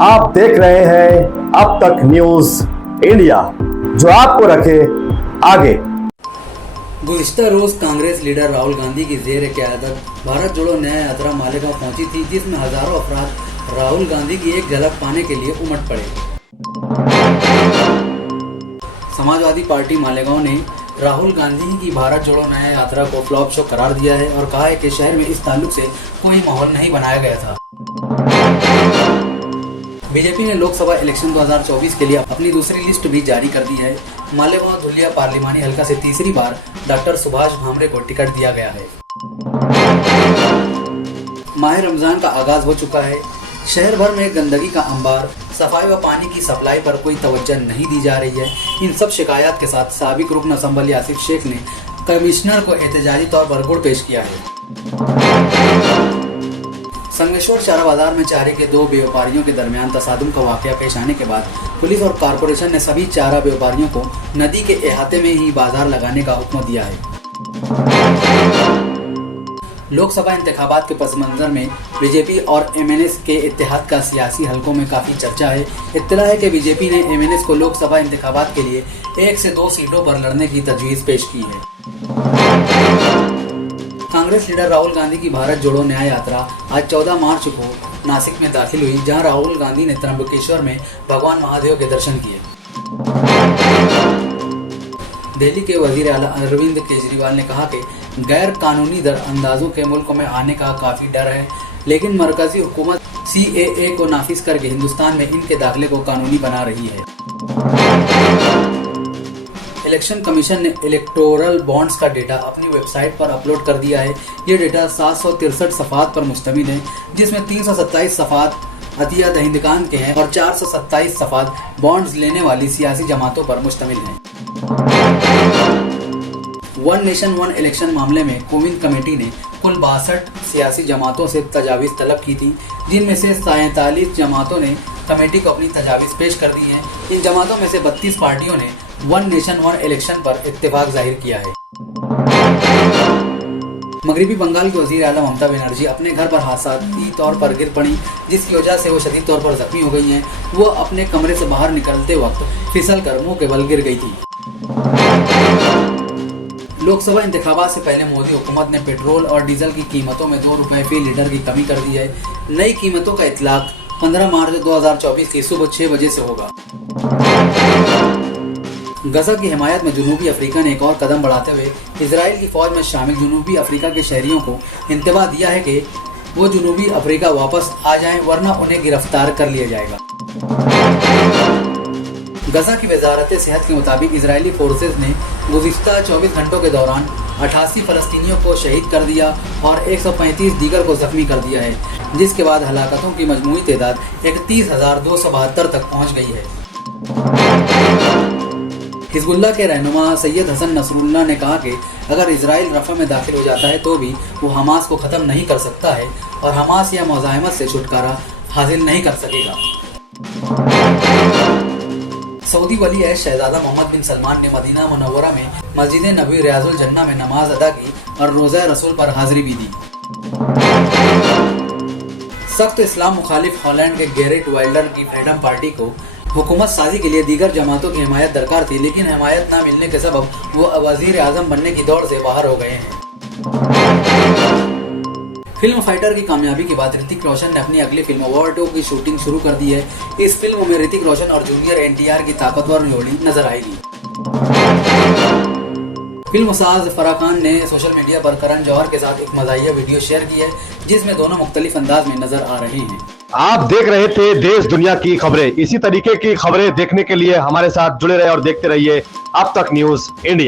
आप देख रहे हैं अब तक न्यूज इंडिया, जो आपको रखे आगे। गुज़िश्ता रोज कांग्रेस लीडर राहुल गांधी की जेर क़यादत भारत जोड़ो न्याय यात्रा मालेगांव पहुंची थी, जिसमें हजारों अफराद राहुल गांधी की एक झलक पाने के लिए उमड़ पड़े। समाजवादी पार्टी मालेगांव ने राहुल गांधी की भारत जोड़ो न्याय यात्रा को फ्लॉप शो करार दिया है और कहा है कि शहर में इस ताल्लुक से कोई माहौल नहीं बनाया गया था। बीजेपी ने लोकसभा इलेक्शन 2024 के लिए अपनी दूसरी लिस्ट भी जारी कर दी है। मालेगांव धुलिया पार्लिमानी हलका से तीसरी बार डॉक्टर सुभाष भामरे को टिकट दिया गया है। माह रमजान का आगाज हो चुका है। शहर भर में गंदगी का अंबार, सफाई व पानी की सप्लाई पर कोई तवज्जो नहीं दी जा रही है। इन सब शिकायत के साथ साबिक रुकन असम्बली आसिफ शेख ने कमिश्नर को एहतजाजी तौर पर गुड़ पेश किया है। संगमेश्वर चारा बाजार में चारे के दो व्यापारियों के दरमियान तसादुम का वाकया पेश आने के बाद पुलिस और कारपोरेशन ने सभी चारा व्यापारियों को नदी के अहाते में ही बाजार लगाने का हुक्म दिया है। लोकसभा इंतखाबात के पस मंजर में बीजेपी और एमएनएस के इत्तेहाद का सियासी हलकों में काफी चर्चा है। इत्तला है कि बीजेपी ने एमएनएस को लोकसभा इंतखाबात के लिए 1 से 2 सीटों पर लड़ने की तजवीज़ पेश की है। कांग्रेस लीडर राहुल गांधी की भारत जोड़ो न्याय यात्रा आज 14 मार्च को नासिक में दाखिल हुई, जहां राहुल गांधी ने त्र्यंबकेश्वर में भगवान महादेव के दर्शन किए। दिल्ली के वजीर आला अरविंद केजरीवाल ने कहा कि गैर कानूनी अंदाजों के मुल्क में आने का काफी डर है, लेकिन मरकजी हुकूमत CAA को नाफिज करके हिंदुस्तान में इनके दाखिले को कानूनी बना रही है। इलेक्शन कमीशन ने इलेक्टोरल बॉन्ड्स का डेटा अपनी वेबसाइट पर अपलोड कर दिया है। ये डेटा 763 सफ़ात पर मुश्तमिल है, जिसमें 327 सफ़ात अतिया दहिंदकान के हैं और 427 सफ़ात बॉन्ड्स लेने वाली सियासी जमातों पर मुश्तमिल हैं। वन नेशन वन इलेक्शन मामले में कोविंद कमेटी ने कुल 62 सियासी जमातों से तजावीज़ तलब की थी, जिनमें से 47 जमातों ने कमेटी को अपनी तजावीज़ पेश कर दी है। इन जमातों में से 32 पार्टियों ने वन नेशन वन इलेक्शन पर इत्तेफाक जाहिर किया है। मगरबी बंगाल की वज़ीर आला ममता बनर्जी अपने घर पर हादसाती तौर पर गिर पड़ी, जिसकी वजह से वो शदीद तौर पर जख्मी हो गई हैं। वो अपने कमरे से बाहर निकलते वक्त फिसल कर मुंह के बल गिर गई थी। लोकसभा इंतखाबात से पहले मोदी हुकूमत ने पेट्रोल और डीजल की कीमतों में 2 रुपए फी लीटर की कमी कर दी है। नई कीमतों का इतलाक 15 मार्च 2024 की सुबह 6 बजे से होगा। गजा की हिमायत में जनूबी अफ्रीका ने एक और कदम बढ़ाते हुए इजराइल की फौज में शामिल जनूबी अफ्रीका के शहरियों को इंतबाह दिया है कि वो जनूबी अफ्रीका वापस आ जाएं, वरना उन्हें गिरफ्तार कर लिया जाएगा। गजा की वजारत सेहत के मुताबिक इजरायली फोर्सेज ने गुज़िश्ता 24 घंटों के दौरान 88 फ़लस्तीनियों को शहीद कर दिया और 135 दीगर को जख्मी कर दिया है, जिसके बाद हलाकतों की मजमूई तादाद 31,272 तक पहुँच गई है। हिजबुल्लाह के रहनुमा सैयद हसन नसरुल्लाह ने कहा कि अगर इजराइल रफ़ा में दाखिल हो जाता है तो भी वो हमास को ख़त्म नहीं कर सकता है और हमास या मुज़ाहमत से छुटकारा हासिल नहीं कर सकेगा। सऊदी वली अहद शहजादा मोहम्मद बिन सलमान ने मदीना मुनव्वरा में मस्जिद नबवी रियाजुल जन्ना में नमाज अदा की और रोज़ा रसूल पर हाजिरी भी दी। सख्त इस्लाम मुखालिफ हॉलैंड के गैरेट वाइल्डर की फ्रीडम पार्टी को हुकूमत साजी के लिए दीगर जमातों की हिमायत दरकार थी, लेकिन हिमायत न मिलने के सबब वो वजीर आजम बनने की दौड़ से बाहर हो गए हैं। फिल्म फाइटर की कामयाबी के बाद ऋतिक रोशन ने अपनी अगली फिल्म वॉर 2 की शूटिंग शुरू कर दी है। इस फिल्म में ऋतिक रोशन और जूनियर NTR की ताकतवर जोड़ी नजर आएगी। फिल्म साज फराह खान ने सोशल मीडिया पर करण जौहर के साथ एक मज़ाहिया वीडियो शेयर की है, जिसमें दोनों मुख्तलिफ अंदाज में नजर आ रहे हैं। आप देख रहे थे देश दुनिया की खबरें। इसी तरीके की खबरें देखने के लिए हमारे साथ जुड़े रहे और देखते रहिए अब तक न्यूज इंडिया।